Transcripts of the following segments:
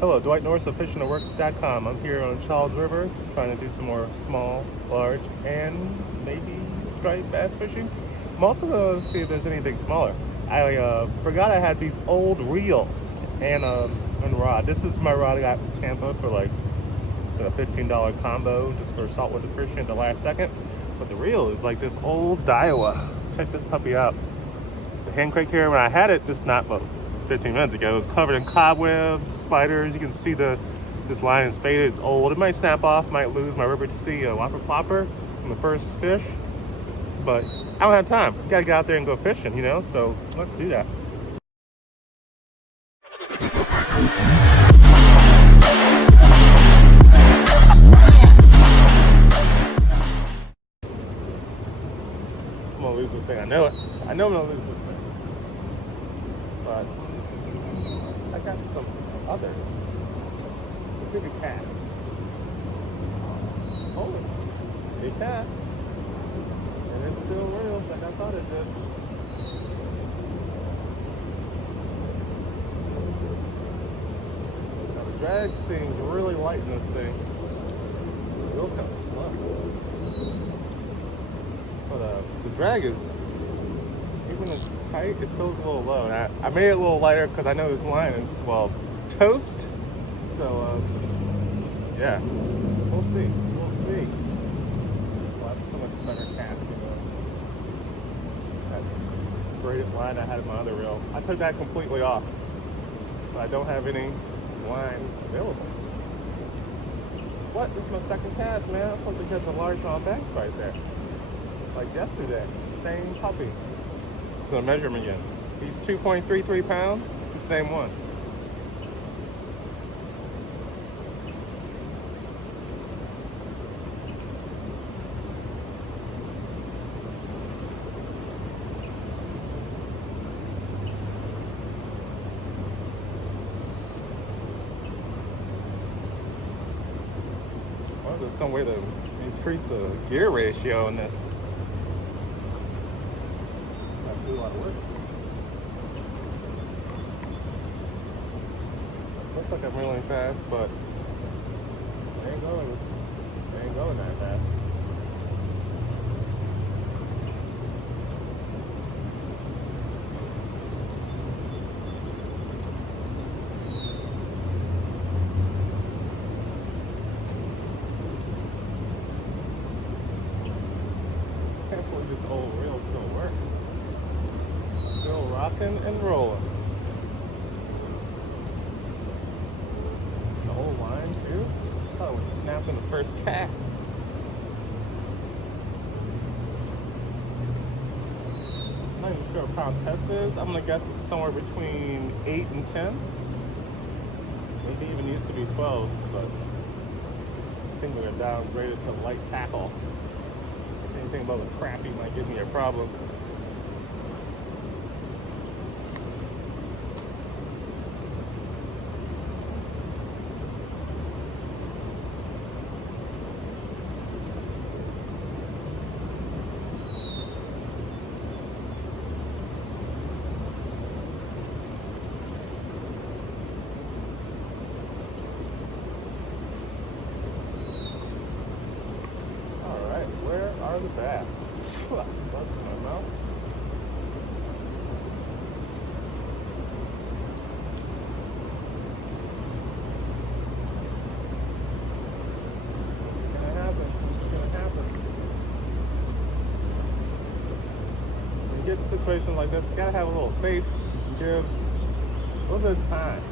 Hello, Dwight Norris of FishingToWork.com. I'm here on Charles River trying to do some more small, large, and maybe striped bass fishing. I'm also going to see if there's anything smaller. I forgot I had these old reels and rod. This is my rod I got in Tampa for like, it's a $15 combo just for saltwater fishing at the last second. But the reel is like this old Daiwa. Check this puppy out. The hand crank here, when I had it, just not about 15 minutes ago, it was covered in cobwebs, spiders. You can see this line is faded, it's old. It might snap off, might lose my river to sea whopper plopper from the first fish, but I don't have time. Gotta get out there and go fishing, so let's do that. I'm gonna lose this thing, I know it. I know I'm gonna lose this thing. But I got some others. Let's see the cat. Oh, big cat. And it still reels like I thought it did. Now the drag seems really light in this thing. It feels kind of slow. But the drag is, even as tight, it feels a little low. And I made it a little lighter because I know this line is, well, toast. So, yeah, we'll see. We'll see. Well, that's so much better cast. That braided line I had in my other reel. I took that completely off. But I don't have any line available. What? This is my second cast, man. I'm supposed to catch a largemouth bass right there. Like yesterday. Same puppy. So measure him again. He's 2.33 pounds. It's the same one. Well, there's some way to increase the gear ratio in this. I do a lot of work. Looks like I'm reeling fast, but it ain't going that fast. Can't believe this old reel still works. Still rocking and rolling. The whole line too. I thought it would snap in the first cast. I'm not even sure what pound test is. I'm gonna guess it's somewhere between 8 and 10. Maybe even used to be 12, but I think we're downgraded to light tackle. Anything above a crappie might give me a problem. Where are the bass? Bugs in my mouth. It's gonna happen. It's gonna happen. When you get in situations like this, you gotta have a little faith and give a little bit of time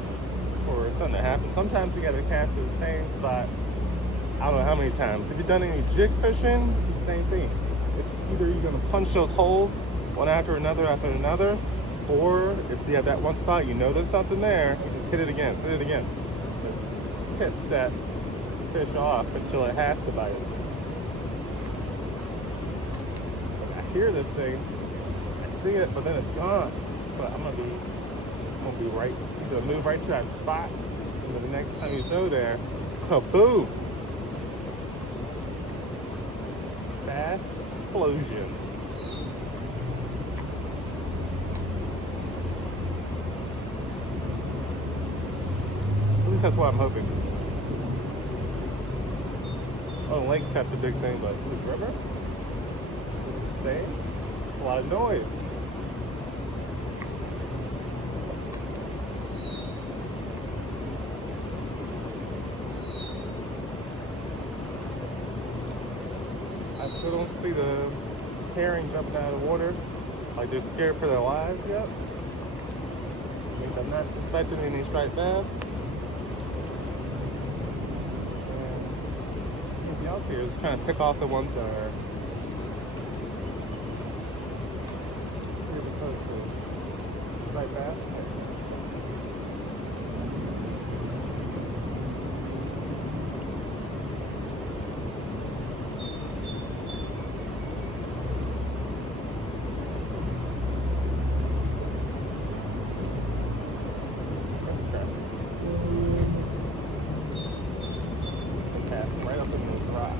for something to happen. Sometimes you gotta cast to the same spot. I don't know how many times. If you've done any jig fishing, it's the same thing. It's either you're gonna punch those holes one after another, or if you have that one spot, you know there's something there, you just hit it again, Just piss that fish off until it has to bite. I hear this thing, I see it, but then it's gone. But I'm gonna be right. He's gonna move right to that spot, and then the next time you go there, kaboom! Bass explosion. that's what I'm hoping. Oh, lakes, that's a big thing, but this river? Same? A lot of noise. I still don't see the herring jumping out of the water. Like they're scared for their lives yet. I mean, I'm not suspecting any striped bass. And out here is trying to pick off the ones that are really close to striped bass. Right up in those rocks.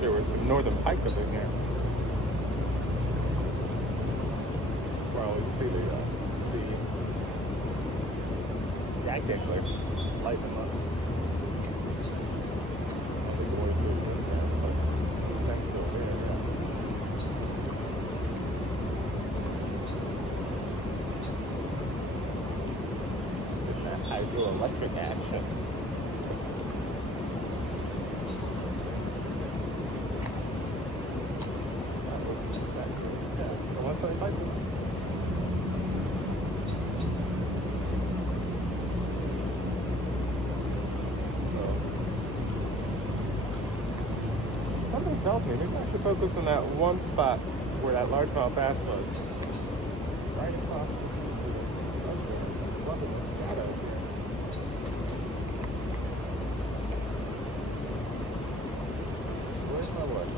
There was some northern pike up in here. Where I always see the yak angler light them up. Hydroelectric action. Something tells me maybe I should focus on that one spot where that largemouth bass was. Right across the shadow. Where's my wood?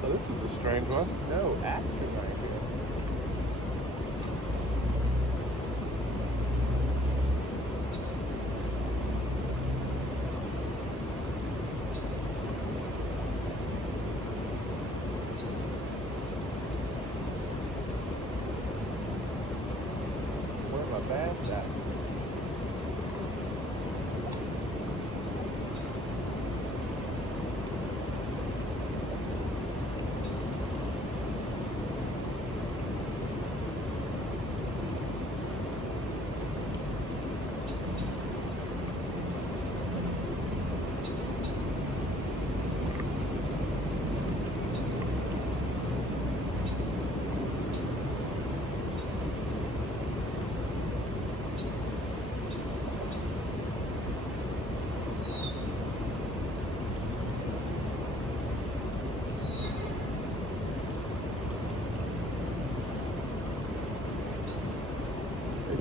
So this is a strange one. No action right here. Where's my bass at?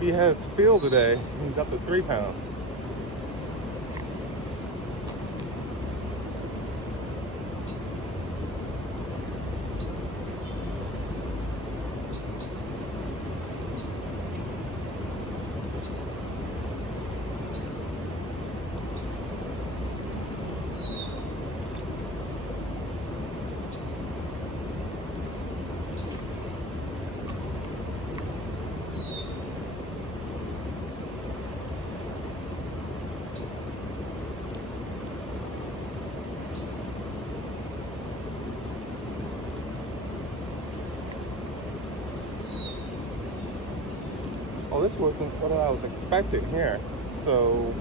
He has feel today. He's up to 3 pounds. Oh, this wasn't what I was expecting here. So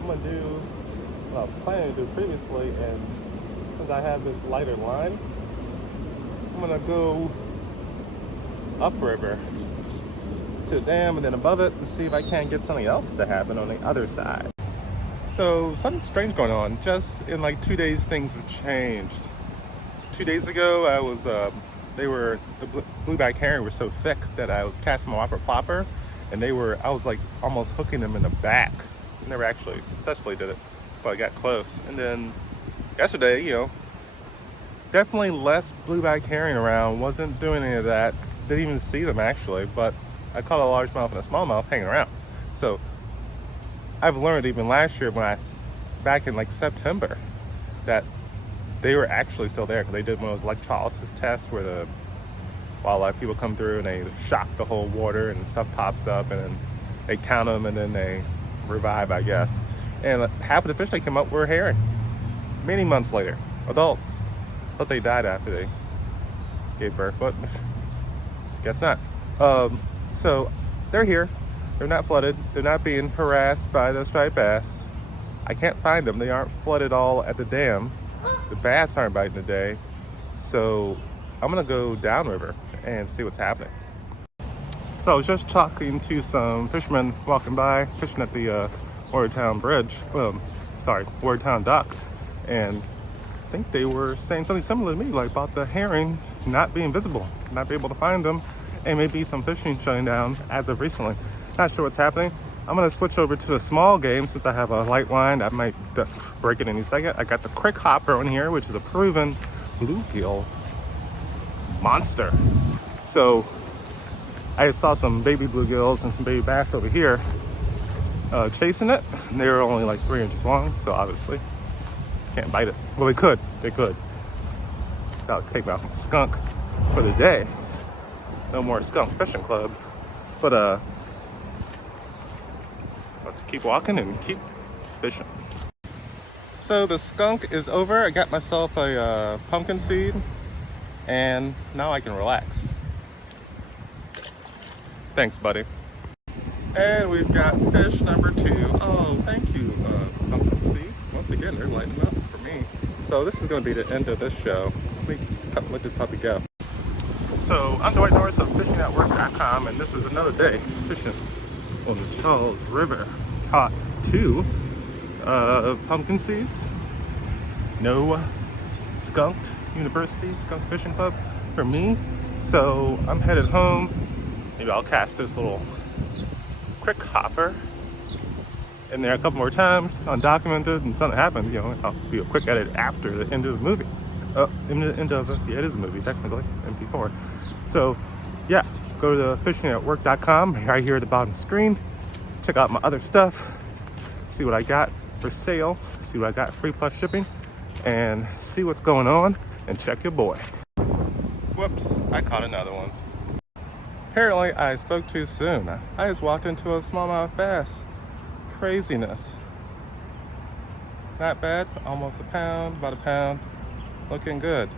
I'm gonna do what I was planning to do previously, and since I have this lighter line, I'm gonna go upriver to the dam and then above it and see if I can't get something else to happen on the other side. So something strange going on. Just in like 2 days, things have changed. 2 days ago, I was the blueback herring were so thick that I was casting my whopper plopper, and I was like almost hooking them in the back. Never actually successfully did it, but I got close. And then yesterday, definitely less blueback herring around. Wasn't doing any of that. didn't even see them actually, but I caught a largemouth and a smallmouth hanging around. So I've learned even last year back in like September, that they were actually still there because they did one of those electrolysis tests where the wildlife people come through and they shock the whole water and stuff pops up, and then they count them and then they revive, I guess. And half of the fish that came up were herring. Many months later, adults. Thought they died after they gave birth, but guess not. So they're here. They're not flooded. They're not being harassed by the striped bass. I can't find them. They aren't flooded all at the dam. The bass aren't biting today. So I'm gonna go downriver and see what's happening. So I was just talking to some fishermen walking by, fishing at the Watertown Bridge, Watertown Dock, and I think they were saying something similar to me, like about the herring not being visible, not be able to find them, and maybe some fishing shutting down as of recently. Not sure what's happening. I'm gonna switch over to the small game since I have a light line. I might break it any second. I got the Crickhopper on here, which is a proven bluegill monster. So I saw some baby bluegills and some baby bass over here chasing it. They were only like 3 inches long, so obviously can't bite it. Well, they could. That would take me off my skunk for the day. No more skunk fishing club. But let's keep walking and keep fishing. So the skunk is over. I got myself a Pumpkinseed, and now I can relax. Thanks, buddy. And we've got fish number 2. Oh, thank you, Pumpkinseed. Once again, they're lighting up for me. So this is going to be the end of this show. Let the puppy go. So I'm Dwight Norris of fishingnetwork.com, and this is another day fishing on the Charles River. Caught 2 pumpkin seeds. No skunked University skunk fishing club for me. So I'm headed home. Maybe I'll cast this little Crickhopper in there a couple more times, undocumented, and something happens, you know, I'll do a quick edit after the end of the movie. Yeah, it is a movie, technically, MP4. So, yeah, go to fishingnetwork.com, right here at the bottom of the screen. Check out my other stuff, see what I got for sale, see what I got free plus shipping, and see what's going on, and check your boy. Whoops, I caught another one. Apparently, I spoke too soon. I just walked into a smallmouth bass. Craziness. Not bad, almost a pound, about a pound. Looking good.